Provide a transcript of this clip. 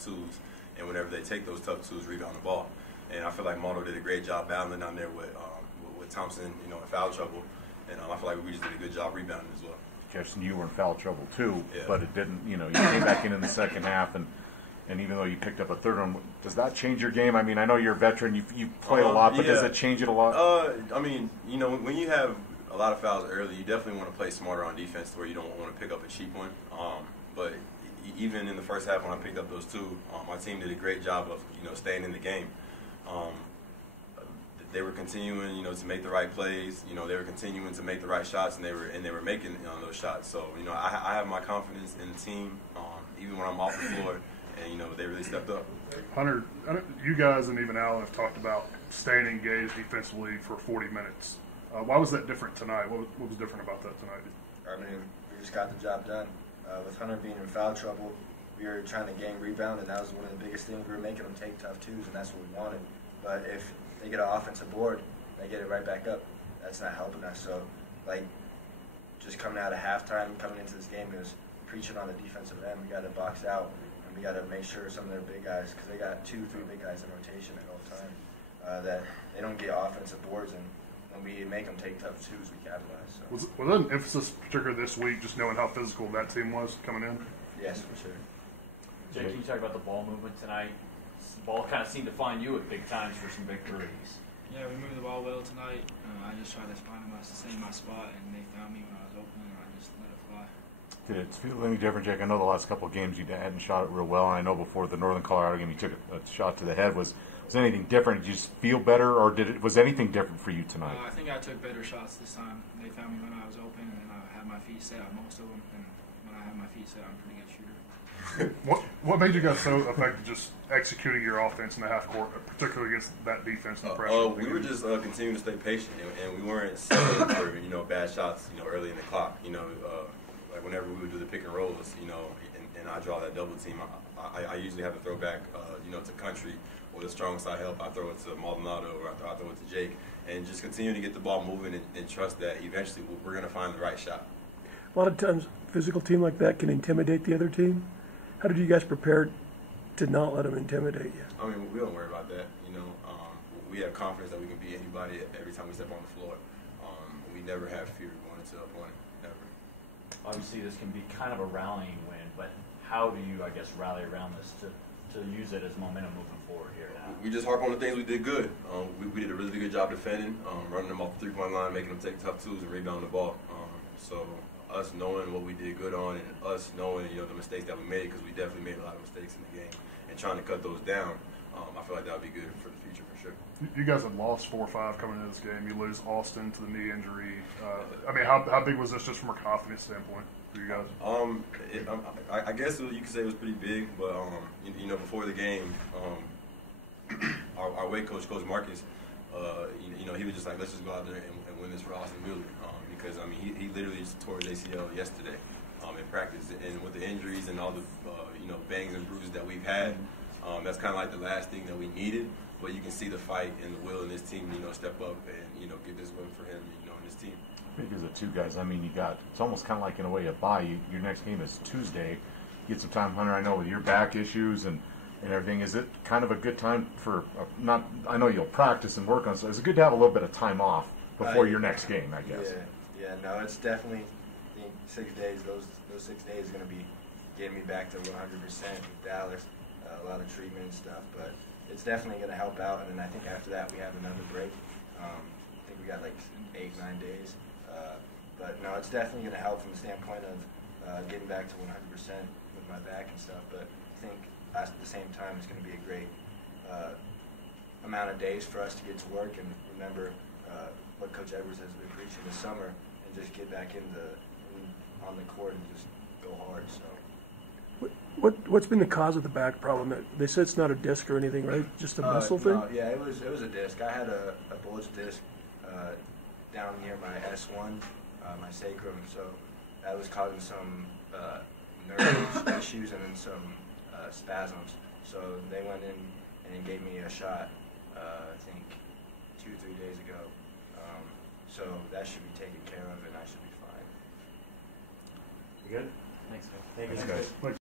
twos, and whenever they take those tough twos, rebound the ball. And I feel like Mono did a great job battling down there with Thompson, in foul trouble, and I feel like we just did a good job rebounding as well. Jefferson, you were in foul trouble too, Yeah. but it didn't. You came back in the second half, and even though you picked up a third one, does that change your game? I mean, I know you're a veteran, you played a lot, but does it change it a lot? When you have a lot of fouls early, you definitely want to play smarter on defense to where you don't want to pick up a cheap one. But even in the first half when I picked up those two, my team did a great job of staying in the game. They were continuing to make the right plays. They were continuing to make the right shots, and they were making those shots. So I have my confidence in the team even when I'm off the floor, and they really stepped up. Hunter, you guys and even Alan have talked about staying engaged defensively for 40 minutes. Why was that different tonight? What was different about that tonight? I mean, we just got the job done. With Hunter being in foul trouble, we were trying to gang rebound, and that was one of the biggest things. We were making them take tough twos, and that's what we wanted. But if they get an offensive board, they get it right back up. That's not helping us. So, just coming out of halftime, coming into this game, it was preaching on the defensive end. We got to box out, and we got to make sure some of their big guys, because they got 2-3 big guys in rotation at all time, that they don't get offensive boards, and when we make them take tough twos, we capitalize. So. Was that an emphasis, particularly this week, just knowing how physical that team was coming in? Yes, for sure. Jake, can you talk about the ball movement tonight? The ball kind of seemed to find you at big times for some big threes. Yeah, we moved the ball well tonight. I just tried to stay in my spot, and they found me when I was open, and I just let it fly. Did it feel any different, Jake? I know the last couple of games you hadn't shot it real well, and I know before the Northern Colorado game you took a shot to the head. Was anything different? Did you just feel better, or was anything different for you tonight? I think I took better shots this time. They found me when I was open, and I had my feet set on most of them, and when I have my feet set, I'm a pretty good shooter. What made you guys so effective just executing your offense in the half court, particularly against that defense and the pressure? We were just continuing to stay patient, and we weren't settling for bad shots early in the clock. Like whenever we would do the pick and rolls, and I draw that double team, I usually have to throw back to Country with a strong side help. I throw it to Maldonado, or I throw it to Jake, and just continue to get the ball moving and trust that eventually we're going to find the right shot. A lot of times, a physical team like that can intimidate the other team. How did you guys prepare to not let them intimidate you? I mean, we don't worry about that. We have confidence that we can beat anybody every time we step on the floor. We never have fear going into a opponent, never. Obviously, this can be kind of a rallying win, but how do you, rally around this to use it as momentum moving forward here now? We just harp on the things we did good. We did a really good job defending, running them off the three-point line, making them take tough twos and rebound the ball. So us knowing what we did good on, and us knowing the mistakes that we made, because we definitely made a lot of mistakes in the game, and trying to cut those down, I feel like that would be good for the future for sure. You guys have lost 4 or 5 coming into this game. You lose Austin to the knee injury. How big was this just from a confidence standpoint for you guys? I guess you could say it was pretty big, but before the game, our weight coach, Coach Marcus, he was just like, let's just go out there and win this for Austin Wheeler, because he literally just tore his ACL yesterday in practice, and with the injuries and all the bangs and bruises that we've had, that's kind of like the last thing that we needed. But you can see the fight and the will in this team, step up and get this win for him, and his team. Because of 2 guys, it's almost kind of like in a way a bye. Your next game is Tuesday. Get some time, Hunter. I know with your back issues and everything, is it kind of a good time for I know you'll practice and work on, so is it good to have a little bit of time off before your next game, I guess? Yeah, no, it's definitely, I think 6 days, those 6 days are going to be getting me back to 100% with Dallas, a lot of treatment and stuff, but it's definitely going to help out, and then I think after that we have another break. I think we got 8-9 days, but no, it's definitely going to help from the standpoint of getting back to 100% with my back and stuff, but I think at the same time it's going to be a great amount of days for us to get to work and remember what Coach Edwards has been preaching this summer, and just get back on the court and just go hard. So. What's been the cause of the back problem? They said it's not a disc or anything, right? Just a muscle thing? No, yeah, it was a disc. I had a bulged disc down near my S1, my sacrum, so that was causing some nerve issues and then some spasms. So they went in and gave me a shot, I think 2-3 days ago. So that should be taken care of, and I should be fine. You good? Thanks, guys. Thanks, guys.